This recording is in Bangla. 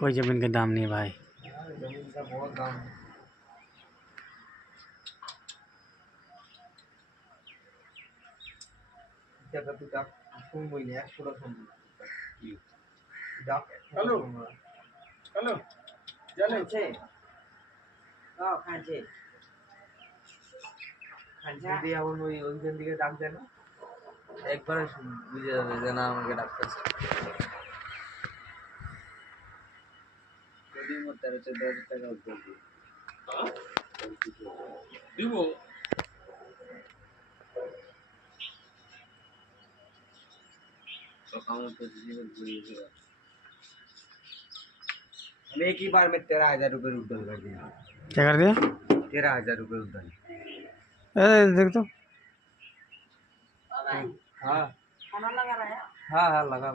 कोई ज़मीन का दाम नहीं है भाई। जमीन का बहुत दाम है। जगह तो डाक सुन वही है पूरा सुन डाक हेलो हेलो चलो छे हां खांचे खांचा যদি এখন ওইখান দিকে ডাক দেয় না একবার বুঝে যাবে যে না আমাকে ডাকতেছে যদি মো 13-14,000 টাকা উদ্যোগ দিই হ্যাঁ দিব तो काम तो जीवन बुरी है हम एक ही बार में 13,000 रुपए उद्योग कर दिया। क्या कर दिया? 13,000 रुपए उद्योग। अरे देख तो। हाँ खाना लगा रहा है हाँ हाँ लगा